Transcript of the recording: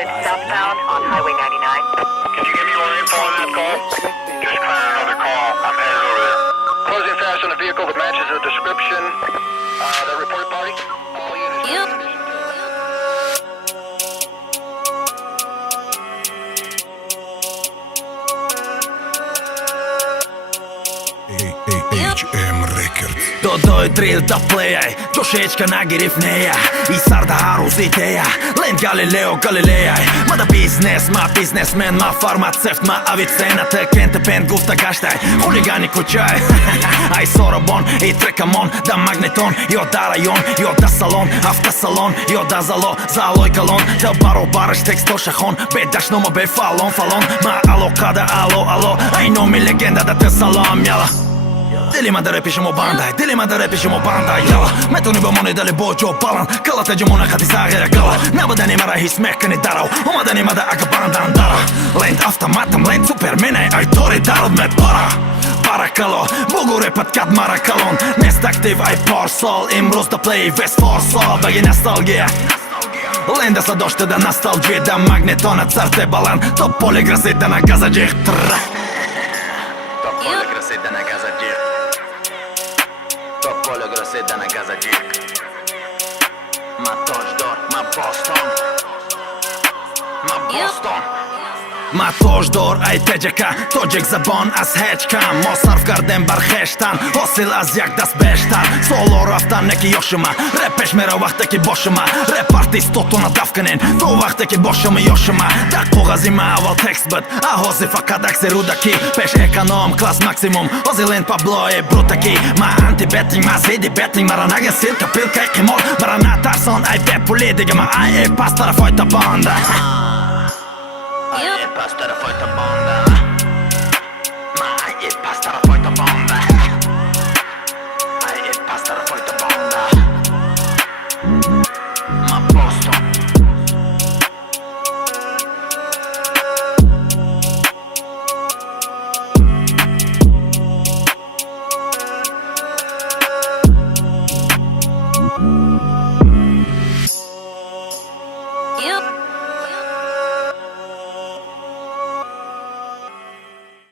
reported southbound on Highway 99. Can you give me more info on that call? Just clearing another call. I'm headed over there. Closing fast on a vehicle that matches the description. The report party. All units. HM Records. Додой дрил да плеяй, душечка нагири в нея и сарда арус идея, Ленд Галилео Галилеяй. Мада бизнес, ма бизнесмен, ма фармацевт, ма авицената, кенте пен гуфта гаштай, хулигани кучай. Ай Соробон и Трекамон, да магнетон, йо да район, йо да салон, автосалон, йо да зало, залой калон, да баро бараш тексто шахон, бе даш нома бе фалон, ма ало када ало, ай но ми легенда да те салам, яла. Dilima da repişimo banday, dilima da repişimo banday, yala. Metoni bomoni dali bojo balan, kala tejimona khati sagera kala. Nabada nimara hismekani darau, umada nimada aga bandan dara. Lent автоматом, lent суперменай, ай тори дарод ме пара. Паракало, бугу репат кад маракалон. Нест актив, ай порсол, имрус да плей вес форсол, баги носталгия. Ленда са доште да носталджи, да магнетона царте балан, то поле граси да на газаджих. То поле граси да на газаджих. Polio groseda na Tajik. Ma Tajik, ma Boston. Ma Boston. Ma Tajik, aj Tajika, Tajik zabon as hechkam. Mosarf garden barheshtan, osil az jak das beshtan. Solo raftan neki yoshima, repesh mera vaxtaki boshima. Rap artist totuna davkanen, to vaxtaki boshima yoshima. Da qogazima aval tekst bit, a hozi fakat akserudaki. Pesh ekonom, klas maksimum, ozilent Pablo e brutaki. Ma anti-betting, ma zedi-betting, maranaga silka pilka ekimol. Marana tarson, aj bepolidiga, ma aj e pastara fojta banda. Aj e pastara fojta banda.